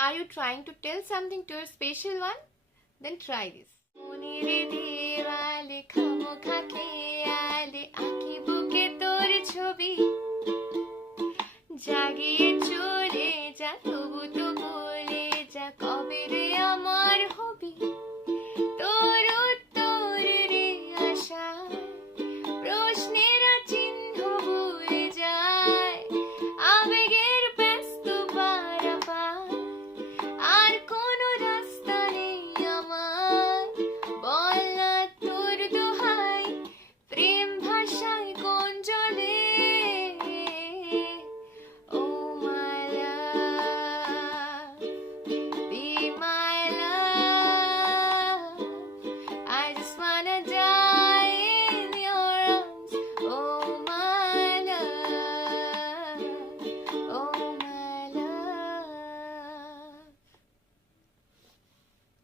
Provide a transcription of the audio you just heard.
Are you trying to tell something to your special one? Then try this. মনেরে দেওয়ালে খামোখা খেয়ালে আঁকি বুকে তোর ছবি জাগিয়ে চলে যা তবু তবু